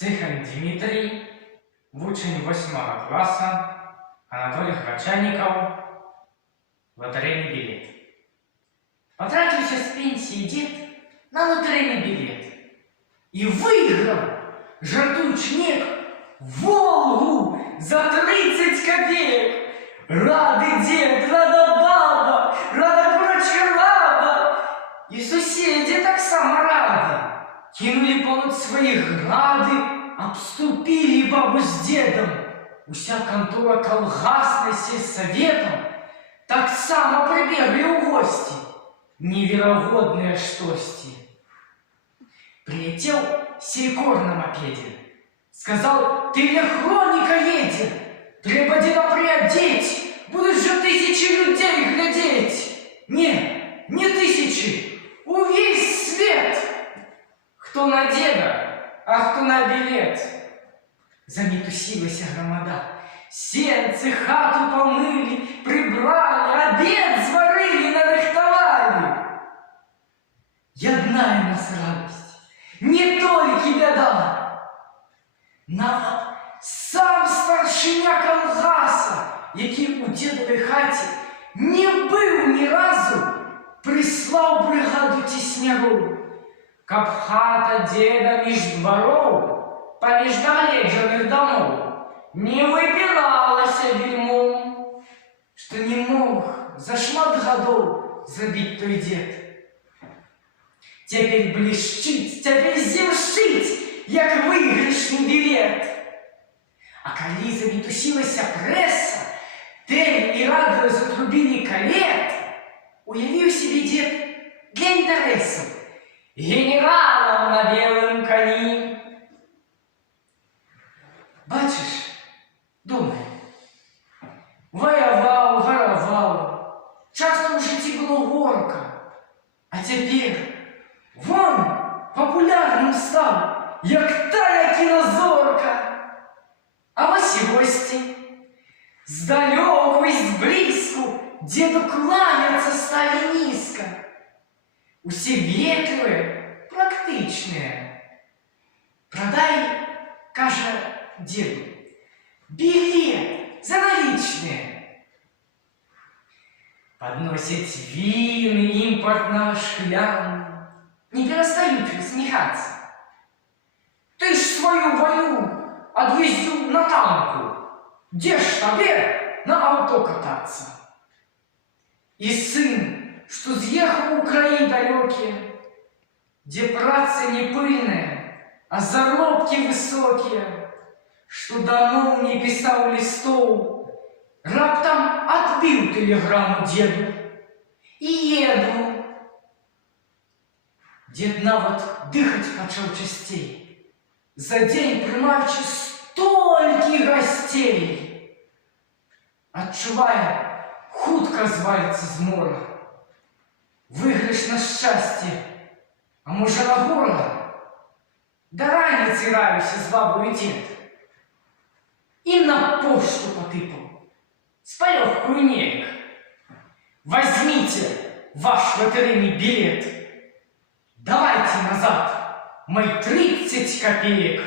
Цыхан Дмитрий, вучень 8 класса, Анатолий Грачанников, лотерейный билет. Потратил сейчас с пенсии дед на лотерейный билет и выиграл жартучник Волгу за 30 копеек. Рады дед, рада баба, рада курочка лаба, и соседи так само рады. Кинули понад свои грады, обступили бабу с дедом. Уся контора колгасна сельсоветом так само прибегли у гости. Невероятные штости. Прилетел селькор на мопеде. Сказал: телехроника едет, треба дела приодеть, будут же 1000 людей глядеть. Не 1000, увесь свет. Кто на деда, а кто на билет. Заметусилась громада. Сенцы хату помыли, прибрали, обед зварили, нарыхтовали. Одна у нас радость, не только беда. Нават сам старшиня колгаса, який у дедовій хаті не був ні разу, прислав бригаду тісняру. Каб хата деда між дворов, поміж догледжених домов, не выбиралася бельмом, что не мог за шмат годов забить той дед. Теперь блещить, теперь зевшить, як выигрышный билет. А коли заметусилася пресса, тем и радуя затрубили калет, уявил себе дед для интересов генералом на белом коні. Бачиш, думаю, воевал, воровал, часто в житті було горко, а теперь вон популярным стал, як тая кінозорка. А ось і гості, здалеку і зблизьку, деду кланяться стали низко. Усе ветливые, практичные. Продай, каже деду, билет за наличные. Подносят вины импортного шкляну, не перестают усмехаться. Ты ж свою войну отъездил на танку, где ж тебе на авто кататься? И сын, что съехал в Украины далекие, где праца не пыльная, а заробки высокие, что давно не писал листов, раптом отбил телеграмму деду и еду. Дед нават дыхать почал частей, за день приймаючи стольки гостей. Отчувая, хутко звалится з мора. Выигрыш на счастье, а може на горло. Да раницы раюся з бабою дед. И на пошту потыпал, с полегкую нерек. Возьмите ваш лотерейный билет. Давайте назад мои 30 копеек.